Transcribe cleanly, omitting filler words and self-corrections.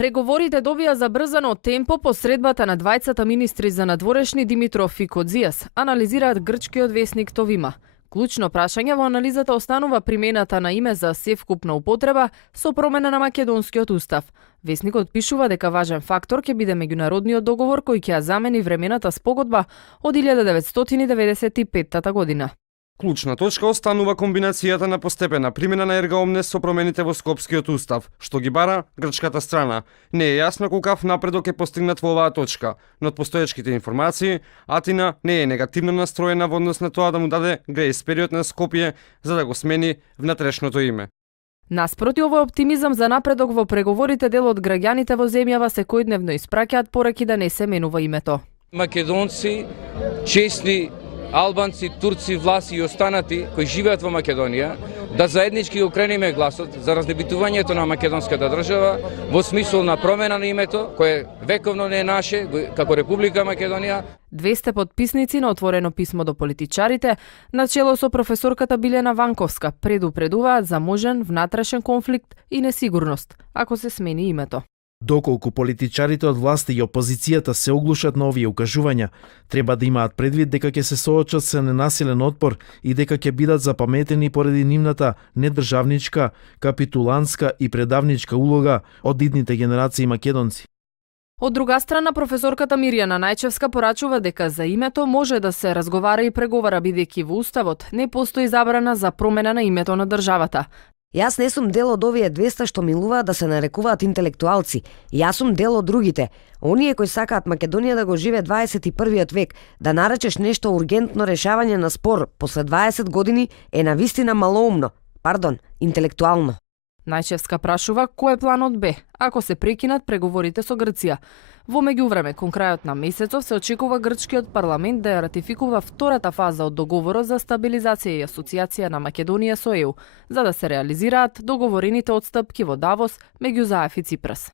Преговорите добија забрзано темпо по средбата на двајцата министри за надворешни Димитров и Кодзијас, анализираат грчкиот весник Товима. Клучно прашање во анализата останува примената на име за севкупна употреба со промена на македонскиот устав. Весникот пишува дека важен фактор ќе биде меѓународниот договор кој ќе ја замени времената спогодба од 1995 година. Клучна точка останува комбинацијата на постепена примена на ерга омнес со промените во Скопскиот устав, што ги бара грчката страна. Не е јасно колкав напредок е постигнат во оваа точка, но од постоечките информации, Атина не е негативно настроена во однос на тоа да му даде грејс период на Скопје за да го смени внатрешното име. Наспроти овој оптимизам за напредок во преговорите, дел од граѓаните во земјава секојдневно испраќаат пораки да не се менува името. Македонци, честни албанци, турци, власи и останати кои живеат во Македонија, да заеднички го кренеме гласот за разнебитувањето на македонската држава во смисол на промена на името, кое вековно не е наше, како Република Македонија. 200 подписници на отворено писмо до политичарите, начело со професорката Билена Ванковска, предупредуваат за можен внатрешен конфликт и несигурност, ако се смени името. Доколку политичарите од власта и опозицијата се оглушат на овие укажувања, треба да имаат предвид дека ќе се соочат со ненасилен отпор и дека ќе бидат запаметени поради нивната недржавничка, капитулантска и предавничка улога од идните генерации македонци. Од друга страна, професорката Мирјана Најчевска порачува дека за името може да се разговара и преговара, бидејќи во уставот не постои забрана за промена на името на државата. Јас не сум дел од овие 200 што милуваат да се нарекуваат интелектуалци. Јас сум дел од другите. Оние кои сакаат Македонија да го живее 21 век, да наречеш нешто ургентно решавање на спор после 20 години е навистина малоумно. Пардон, интелектуално. Најчевска прашува кој е планот Б, ако се прекинат преговорите со Грција. Во меѓувреме, кон крајот на месецов се очекува грчкиот парламент да ја ратификува втората фаза од договорот за стабилизација и асоциација на Македонија со ЕУ, за да се реализираат договорените отстапки во Давос меѓу Заев и Ципрас.